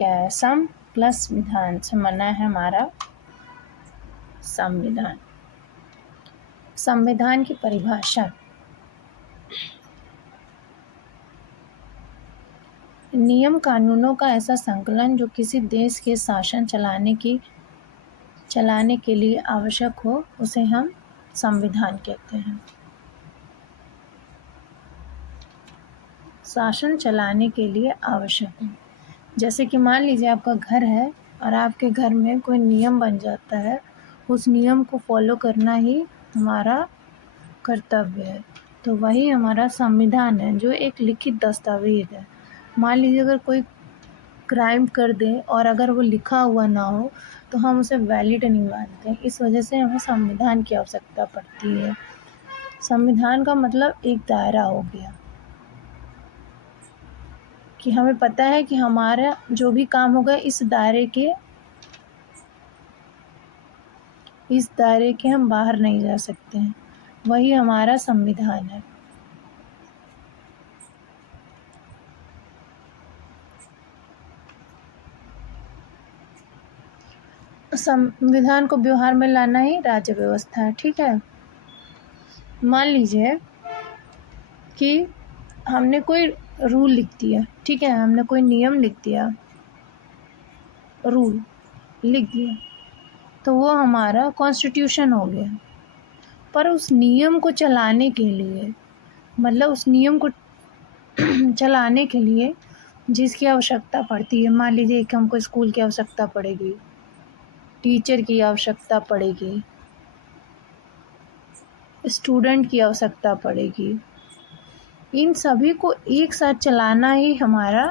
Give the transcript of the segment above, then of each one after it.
क्या है, सम प्लस विधान से बना है हमारा संविधान। संविधान की परिभाषा, नियम कानूनों का ऐसा संकलन जो किसी देश के शासन चलाने के लिए आवश्यक हो, उसे हम संविधान कहते हैं। शासन चलाने के लिए आवश्यक हो, जैसे कि मान लीजिए आपका घर है और आपके घर में कोई नियम बन जाता है, उस नियम को फॉलो करना ही हमारा कर्तव्य है। तो वही हमारा संविधान है, जो एक लिखित दस्तावेज है। मान लीजिए अगर कोई क्राइम कर दे और अगर वो लिखा हुआ ना हो तो हम उसे वैलिड नहीं मानते। इस वजह से हमें संविधान की आवश्यकता पड़ती है। संविधान का मतलब एक दायरा हो गया कि हमें पता है कि हमारा जो भी काम होगा इस दायरे के हम बाहर नहीं जा सकते हैं। वही हमारा संविधान है। संविधान को व्यवहार में लाना ही राज्य व्यवस्था है। ठीक है, मान लीजिए कि हमने कोई रूल लिख दिया, ठीक है, हमने कोई नियम लिख दिया, रूल लिख दिया, तो वो हमारा कॉन्स्टिट्यूशन हो गया। पर उस नियम को चलाने के लिए, मतलब उस नियम को चलाने के लिए जिसकी आवश्यकता पड़ती है, मान लीजिए कि हमको स्कूल की आवश्यकता पड़ेगी, टीचर की आवश्यकता पड़ेगी, स्टूडेंट की आवश्यकता पड़ेगी, इन सभी को एक साथ चलाना ही हमारा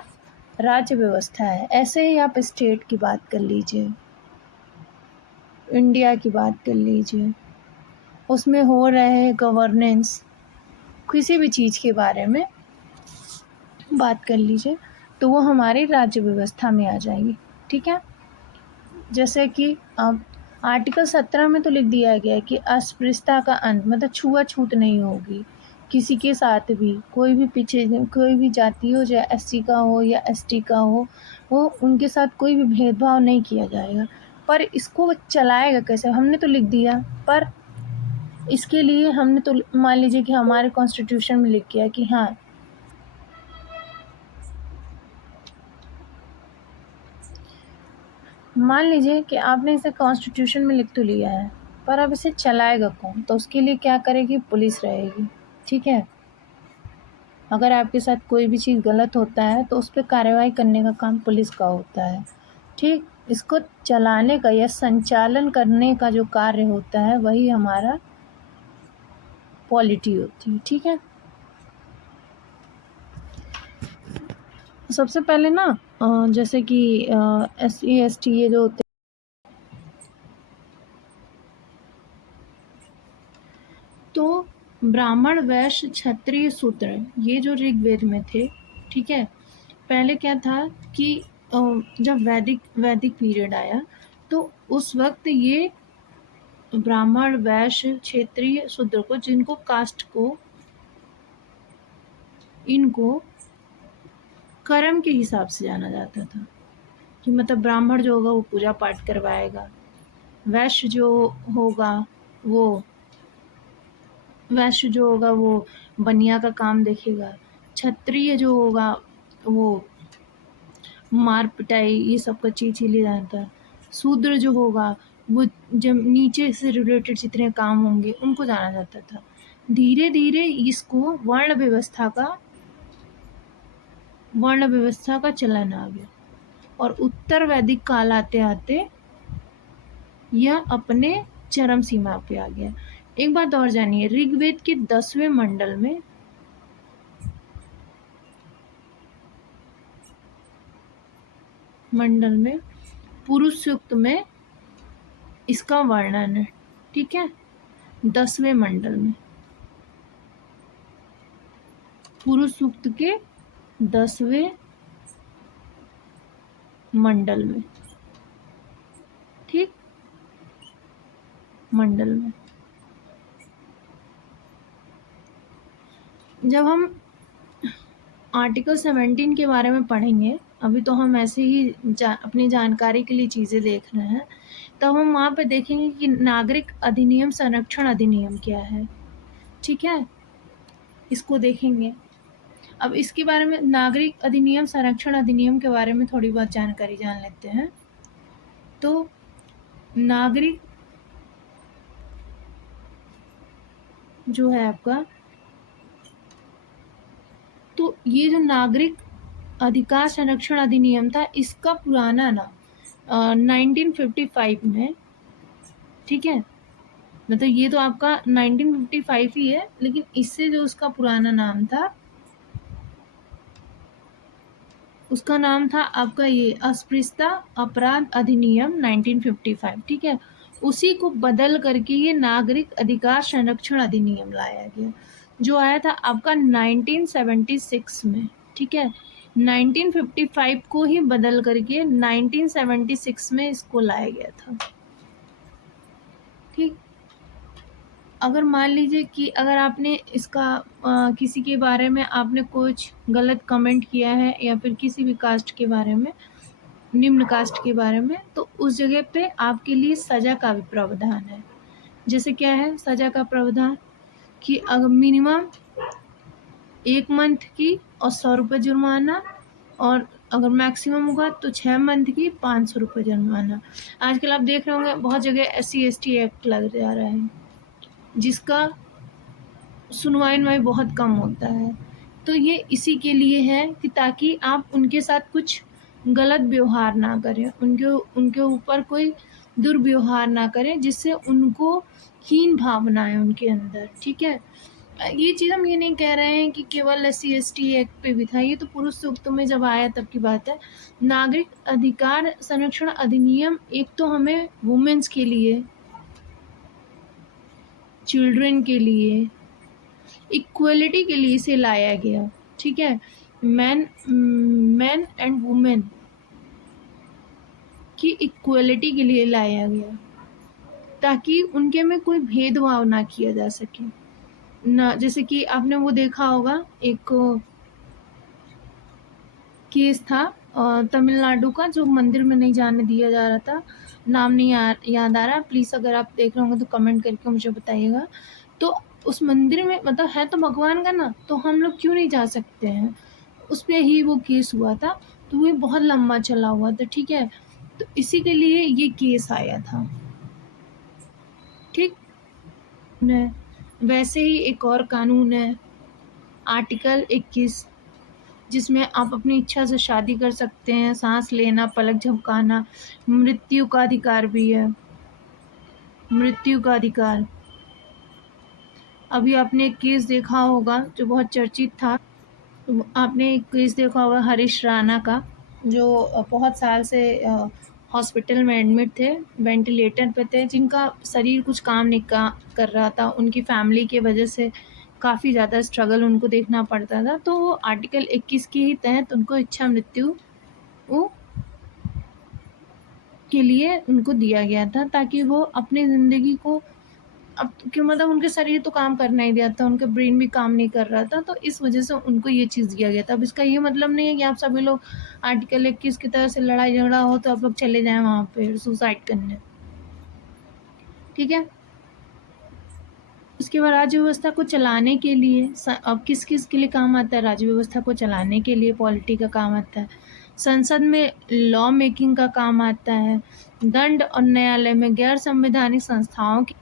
राज्य व्यवस्था है। ऐसे ही आप स्टेट की बात कर लीजिए, इंडिया की बात कर लीजिए, उसमें हो रहे गवर्नेंस, किसी भी चीज़ के बारे में बात कर लीजिए तो वो हमारी राज्य व्यवस्था में आ जाएगी। ठीक है, जैसे कि अब आर्टिकल 17 में तो लिख दिया गया है कि अस्पृश्यता का अंत, मतलब छुआछूत नहीं होगी किसी के साथ भी। कोई भी पीछे, कोई भी जाति हो, चाहे SC का हो या ST का हो, वो उनके साथ कोई भी भेदभाव नहीं किया जाएगा। पर इसको चलाएगा कैसे, हमने तो लिख दिया, पर इसके लिए हमने तो मान लीजिए कि हमारे कॉन्स्टिट्यूशन में लिख किया कि हाँ, मान लीजिए कि आपने इसे कॉन्स्टिट्यूशन में लिख तो लिया है, पर अब इसे चलाएगा कौन? तो उसके लिए क्या करेगी, पुलिस रहेगी। ठीक है, अगर आपके साथ कोई भी चीज़ गलत होता है तो उस पर कार्रवाई करने का काम पुलिस का होता है। ठीक, इसको चलाने का या संचालन करने का जो कार्य होता है वही हमारा पॉलिटी होती है। ठीक है, सबसे पहले ना जैसे कि SC ST ये जो होते, तो ब्राह्मण वैश्य क्षत्रिय शूद्र ये जो ऋग्वेद में थे, ठीक है, पहले क्या था कि जब वैदिक पीरियड आया तो उस वक्त ये ब्राह्मण वैश्य क्षत्रिय शूद्र को, जिनको कास्ट को, इनको कर्म के हिसाब से जाना जाता था कि मतलब ब्राह्मण जो होगा वो पूजा पाठ करवाएगा, वैश्य जो होगा वो बनिया का काम देखेगा, क्षत्रिय जो होगा वो मार पिटाई ये सब का चीज ही ले जाता है, शूद्र जो होगा वो जब नीचे से रिलेटेड जितने काम होंगे उनको जाना जाता था। धीरे धीरे इसको वर्ण व्यवस्था का चलन आ गया और उत्तर वैदिक काल आते आते यह अपने चरम सीमा पे आ गया। एक बात और जानिए, ऋग्वेद के 10वें मंडल में पुरुष सूक्त में इसका वर्णन है। ठीक है, 10वें मंडल में, पुरुष सूक्त के 10वें मंडल में, ठीक, मंडल में जब हम आर्टिकल 17 के बारे में पढ़ेंगे अभी तो हम ऐसे ही अपनी जानकारी के लिए चीज़ें देख रहे हैं। तब हम वहाँ पे देखेंगे कि नागरिक अधिनियम संरक्षण अधिनियम क्या है, ठीक है? इसको देखेंगे। अब इसके बारे में, नागरिक अधिनियम संरक्षण अधिनियम के बारे में थोड़ी बहुत जानकारी जान लेते हैं। तो नागरिक जो है आपका, तो ये जो नागरिक अधिकार संरक्षण अधिनियम था, इसका पुराना नाम 1955 में, ठीक है, मतलब ये तो आपका 1955 ही है, लेकिन इससे जो उसका पुराना नाम था, उसका नाम था आपका ये अस्पृश्यता अपराध अधिनियम 1955, ठीक है। उसी को बदल करके ये नागरिक अधिकार संरक्षण अधिनियम लाया गया, जो आया था आपका 1976 में, ठीक है। 1955 को ही बदल करके 1976 में इसको लाया गया था, ठीक। अगर मान लीजिए कि अगर आपने इसका किसी के बारे में आपने कुछ गलत कमेंट किया है, या फिर किसी भी कास्ट के बारे में, निम्न कास्ट के बारे में, तो उस जगह पे आपके लिए सज़ा का भी प्रावधान है। जैसे क्या है सज़ा का प्रावधान, कि अगर मिनिमम 1 मंथ की और 100 रुपये जुर्माना, और अगर मैक्सिमम होगा तो 6 मंथ की 500 रुपये जुर्माना। आजकल आप देख रहे होंगे बहुत जगह SC/ST एक्ट लग जा रहा है, जिसका सुनवाई बहुत कम होता है। तो ये इसी के लिए है कि ताकि आप उनके साथ कुछ गलत व्यवहार ना करें, उनके ऊपर कोई दुर्व्यवहार ना करें, जिससे उनको हीन भावना है उनके अंदर, ठीक है। ये चीज़ हम ये नहीं कह रहे हैं कि केवल SC/ST एक्ट पे भी था, ये तो पुरुष सूक्त में जब आया तब की बात है। नागरिक अधिकार संरक्षण अधिनियम एक तो हमें वुमेन्स के लिए, चिल्ड्रन के लिए, इक्वलिटी के लिए इसे लाया गया, ठीक है। मैन एंड वुमेन की इक्वलिटी के लिए लाया गया, ताकि उनके में कोई भेदभाव ना किया जा सके ना। जैसे कि आपने वो देखा होगा, एक केस था तमिलनाडु का, जो मंदिर में नहीं जाने दिया जा रहा था, नाम नहीं याद आ रहा, प्लीज़ अगर आप देख रहे होंगे तो कमेंट करके मुझे बताइएगा। तो उस मंदिर में, मतलब है तो भगवान का ना, तो हम लोग क्यों नहीं जा सकते हैं, उस पर ही वो केस हुआ था। तो ये बहुत लंबा चला हुआ था, ठीक है। तो इसी के लिए ये केस आया था, ठीक है। वैसे ही एक और कानून है, आर्टिकल 21, जिसमें आप अपनी इच्छा से शादी कर सकते हैं, सांस लेना, पलक झपकाना, मृत्यु का अधिकार भी है, मृत्यु का अधिकार। अभी आपने एक केस देखा होगा जो बहुत चर्चित था, आपने एक केस देखा होगा हरीश राणा का, जो बहुत साल से हॉस्पिटल में एडमिट थे, वेंटिलेटर पे थे, जिनका शरीर कुछ काम नहीं कर रहा था, उनकी फैमिली के वजह से काफ़ी ज़्यादा स्ट्रगल उनको देखना पड़ता था। तो वो आर्टिकल 21 के ही तहत उनको इच्छा मृत्यु के लिए उनको दिया गया था, ताकि वो अपनी ज़िंदगी को, अब क्यों, मतलब उनके शरीर तो काम करना ही दिया था, उनका ब्रेन भी काम नहीं कर रहा था, तो इस वजह से उनको ये चीज़ दिया गया था। अब इसका ये मतलब नहीं है कि आप सभी लोग आर्टिकल 21 की तरह से लड़ाई झगड़ा हो तो आप लोग चले जाएं वहाँ पे सुसाइड करने, ठीक है। उसके बाद राज्य व्यवस्था को चलाने के लिए, अब किस किस के लिए काम आता है, राज्य व्यवस्था को चलाने के लिए पॉलिटी का काम आता है, संसद में लॉ मेकिंग का काम आता है, दंड और न्यायालय में गैर संवैधानिक संस्थाओं की।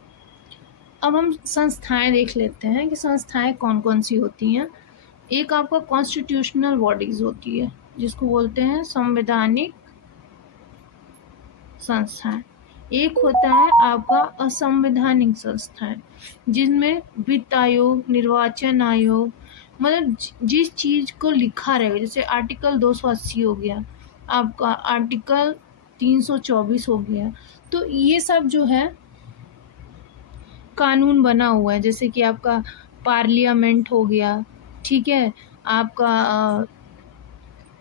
अब हम संस्थाएं देख लेते हैं कि संस्थाएं कौन कौन सी होती हैं। एक आपका कॉन्स्टिट्यूशनल बॉडीज होती है, जिसको बोलते हैं संवैधानिक संस्थाएं। एक होता है आपका असंवैधानिक संस्थाएं, जिनमें वित्त आयोग, निर्वाचन आयोग, मतलब जिस चीज़ को लिखा रहेगा, जैसे आर्टिकल 280 हो गया आपका, आर्टिकल 324 हो गया, तो ये सब जो है कानून बना हुआ है। जैसे कि आपका पार्लियामेंट हो गया, ठीक है,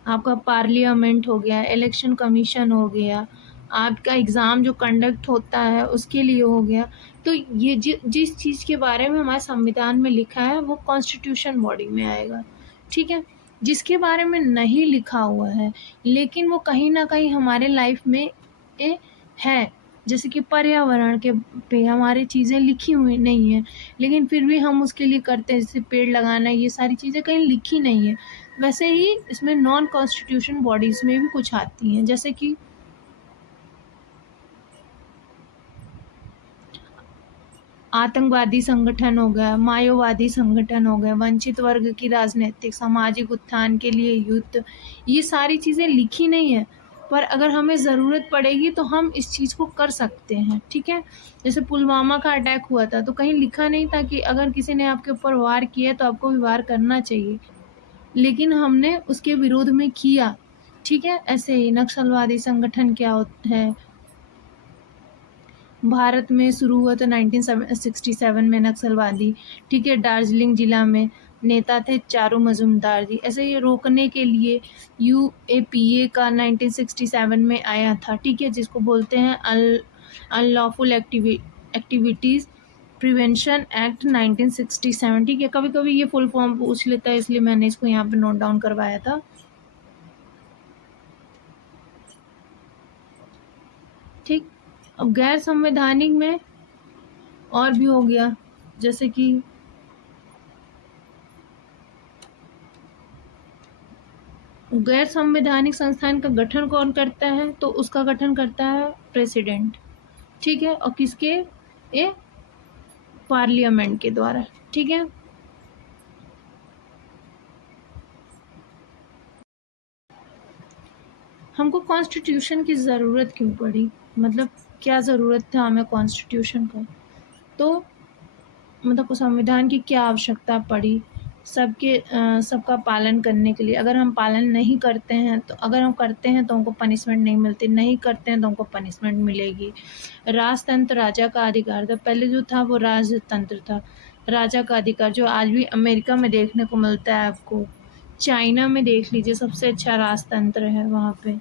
आपका पार्लियामेंट हो गया, इलेक्शन कमीशन हो गया, आपका एग्ज़ाम जो कंडक्ट होता है उसके लिए हो गया। तो ये जिस चीज़ के बारे में हमारे संविधान में लिखा है वो कॉन्स्टिट्यूशन बॉडी में आएगा, ठीक है। जिसके बारे में नहीं लिखा हुआ है, लेकिन वो कहीं न कहीं हमारे लाइफ में है। जैसे कि पर्यावरण के पे हमारी चीज़ें लिखी हुई नहीं हैं, लेकिन फिर भी हम उसके लिए करते हैं, जैसे पेड़ लगाना, ये सारी चीज़ें कहीं लिखी नहीं है। वैसे ही इसमें नॉन कॉन्स्टिट्यूशन बॉडीज़ में भी कुछ आती हैं, जैसे कि आतंकवादी संगठन हो गया, माओवादी संगठन हो गए, वंचित वर्ग की राजनीतिक सामाजिक उत्थान के लिए युद्ध, ये सारी चीज़ें लिखी नहीं है, पर अगर हमें ज़रूरत पड़ेगी तो हम इस चीज़ को कर सकते हैं, ठीक है। जैसे पुलवामा का अटैक हुआ था तो कहीं लिखा नहीं था कि अगर किसी ने आपके ऊपर वार किया तो आपको भी वार करना चाहिए, लेकिन हमने उसके विरोध में किया, ठीक है। ऐसे ही नक्सलवादी संगठन क्या है, भारत में शुरू हुआ था 1967 में नक्सलवादी, ठीक है। दार्जिलिंग जिला में नेता थे चारू मजूमदार जी। ऐसे ये रोकने के लिए यूएपीए का 1967 में आया था, ठीक है, जिसको बोलते हैं अनलॉफुल एक्टिविटीज़ प्रिवेंशन एक्ट 1967, ठीक है। कभी कभी ये फुल फॉर्म पूछ लेता है, इसलिए मैंने इसको यहाँ पे नोट डाउन करवाया था, ठीक। अब गैर संवैधानिक में और भी हो गया, जैसे कि गैर संवैधानिक संस्थान का गठन कौन करता है, तो उसका गठन करता है प्रेसिडेंट, ठीक है। और किसके, ये पार्लियामेंट के द्वारा, ठीक है। हमको कॉन्स्टिट्यूशन की ज़रूरत क्यों पड़ी, मतलब क्या ज़रूरत था हमें कॉन्स्टिट्यूशन का, तो मतलब संविधान की क्या आवश्यकता पड़ी, सबका पालन करने के लिए। अगर हम पालन नहीं करते हैं तो, अगर हम करते हैं तो हमको पनिशमेंट नहीं मिलती, नहीं करते हैं तो हमको पनिशमेंट मिलेगी। राजतंत्र राजा का अधिकार था, पहले जो था वो राजतंत्र था, राजा का अधिकार, जो आज भी अमेरिका में देखने को मिलता है आपको, चाइना में देख लीजिए, सबसे अच्छा राजतंत्र है वहाँ पे,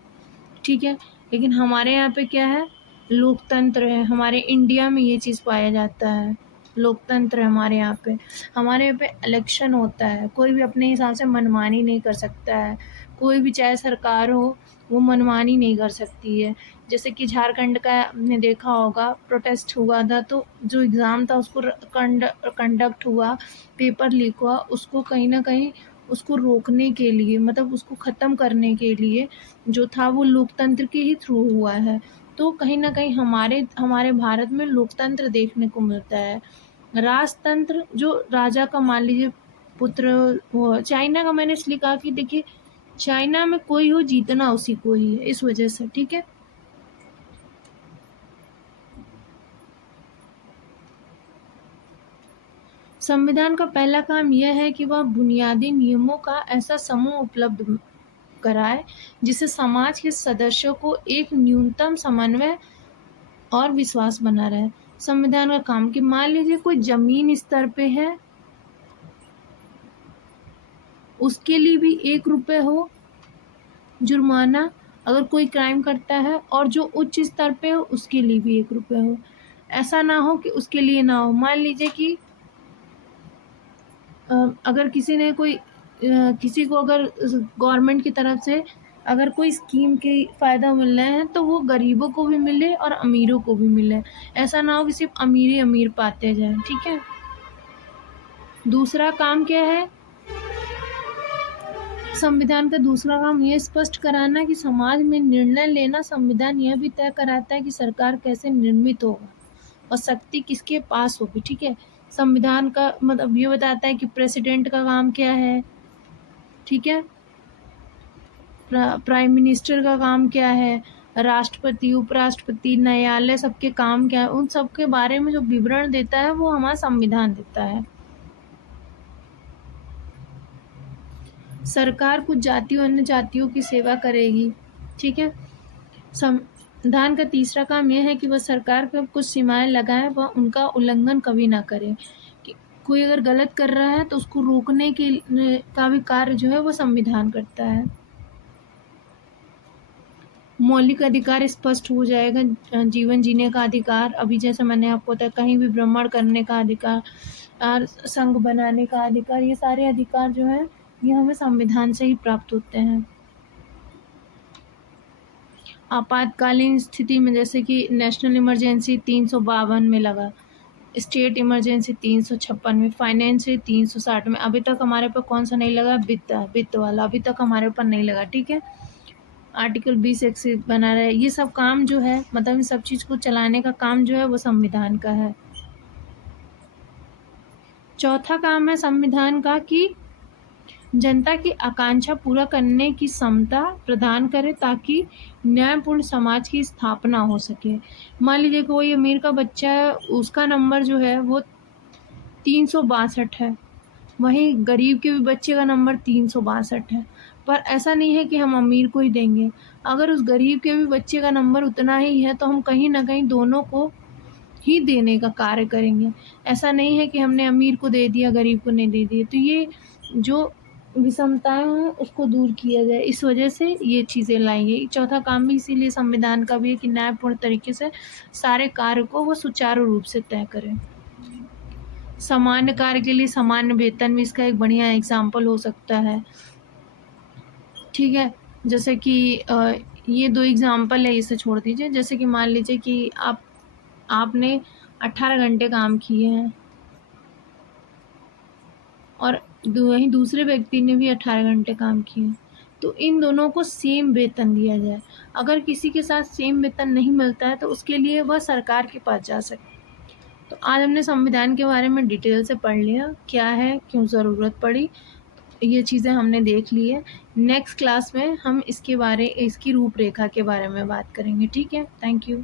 ठीक है। लेकिन हमारे यहाँ पे क्या है, लोकतंत्र है, हमारे इंडिया में ये चीज़ पाया जाता है, लोकतंत्र है हमारे यहाँ पे इलेक्शन होता है, कोई भी अपने हिसाब से मनमानी नहीं कर सकता है, कोई भी चाहे सरकार हो वो मनमानी नहीं कर सकती है। जैसे कि झारखंड का आपने देखा होगा, प्रोटेस्ट हुआ था तो जो एग्ज़ाम था उसको कंडक्ट हुआ, पेपर लीक हुआ, उसको कहीं ना कहीं उसको रोकने के लिए, मतलब उसको ख़त्म करने के लिए जो था वो लोकतंत्र के ही थ्रू हुआ है। तो कहीं न कहीं हमारे भारत में लोकतंत्र देखने को मिलता है। राजतंत्र जो राजा का, मान लीजिए पुत्र, वो चाइना का मैंने इसलिए कहा कि देखिए चाइना में कोई हो जीतना उसी को ही है, इस वजह से, ठीक है। संविधान का पहला काम यह है कि वह बुनियादी नियमों का ऐसा समूह उपलब्ध कराए जिससे समाज के सदस्यों को एक न्यूनतम समन्वय और विश्वास बना रहे। संविधान का काम कि मान लीजिए कोई जमीन स्तर पे है, उसके लिए भी 1 रुपये हो जुर्माना अगर कोई क्राइम करता है, और जो उच्च स्तर पे हो उसके लिए भी 1 रुपये हो। ऐसा ना हो कि उसके लिए ना हो। मान लीजिए कि अगर किसी को अगर गवर्नमेंट की तरफ से अगर कोई स्कीम के फ़ायदा मिल रहे हैं तो वो गरीबों को भी मिले और अमीरों को भी मिले। ऐसा ना हो कि सिर्फ अमीर ही अमीर पाते जाएं, ठीक है। दूसरा काम क्या है, संविधान का दूसरा काम ये स्पष्ट कराना कि समाज में निर्णय लेना, संविधान यह भी तय कराता है कि सरकार कैसे निर्मित होगा और शक्ति किसके पास होगी, ठीक है। संविधान का मतलब ये बताता है कि प्रेसिडेंट का काम क्या है, ठीक है। प्राइम मिनिस्टर का काम क्या है, राष्ट्रपति, उपराष्ट्रपति, न्यायालय, सबके काम क्या है, उन सब के बारे में जो विवरण देता है वो हमारा संविधान देता है। सरकार कुछ जातियों अन्य जातियों की सेवा करेगी, ठीक है। संविधान का तीसरा काम यह है कि वह सरकार पर कुछ सीमाएं लगाए, वह उनका उल्लंघन कभी ना करे। कि कोई अगर गलत कर रहा है तो उसको रोकने के का भी कार्य जो है वो संविधान करता है। मौलिक अधिकार स्पष्ट हो जाएगा, जीवन जीने का अधिकार, अभी जैसे मैंने आपको बताया, कहीं भी भ्रमण करने का अधिकार और संघ बनाने का अधिकार, ये सारे अधिकार जो हैं ये हमें संविधान से ही प्राप्त होते हैं। आपातकालीन स्थिति में जैसे कि नेशनल इमरजेंसी 352 में लगा, स्टेट इमरजेंसी 356 में, फाइनेंशियल 360 में। अभी तक हमारे पर कौन सा नहीं लगा? वित्त वाला अभी तक हमारे ऊपर नहीं लगा, ठीक है। आर्टिकल 20 एक्ट बना रहा है। ये सब काम जो है, मतलब इन सब चीज़ को चलाने का काम जो है वो संविधान का है। चौथा काम है संविधान का कि जनता की आकांक्षा पूरा करने की क्षमता प्रदान करे ताकि न्यायपूर्ण समाज की स्थापना हो सके। मान लीजिए कोई अमीर का बच्चा है, उसका नंबर जो है वो 362 है, वहीं गरीब के भी बच्चे का नंबर 362 है। पर ऐसा नहीं है कि हम अमीर को ही देंगे। अगर उस गरीब के भी बच्चे का नंबर उतना ही है तो हम कहीं ना कहीं दोनों को ही देने का कार्य करेंगे। ऐसा नहीं है कि हमने अमीर को दे दिया, गरीब को नहीं दे दिया। तो ये जो विषमताएं हैं उसको दूर किया जाए, इस वजह से ये चीज़ें लाई गई। चौथा काम भी इसीलिए संविधान का भी है कि न्यायपूर्ण तरीके से सारे कार्य को वो सुचारू रूप से तय करें। सामान्य कार्य के लिए सामान्य वेतन भी इसका एक बढ़िया एग्जाम्पल हो सकता है, ठीक है। जैसे कि ये 2 एग्जाम्पल है, इसे छोड़ दीजिए। जैसे कि मान लीजिए कि आपने 18 घंटे काम किए हैं और वहीं दूसरे व्यक्ति ने भी 18 घंटे काम किए, तो इन दोनों को सेम वेतन दिया जाए। अगर किसी के साथ सेम वेतन नहीं मिलता है तो उसके लिए वह सरकार के पास जा सकता है। तो आज हमने संविधान के बारे में डिटेल से पढ़ लिया, क्या है, क्यों ज़रूरत पड़ी, ये चीज़ें हमने देख ली है। नेक्स्ट क्लास में हम इसकी रूपरेखा के बारे में बात करेंगे, ठीक है। Thank you.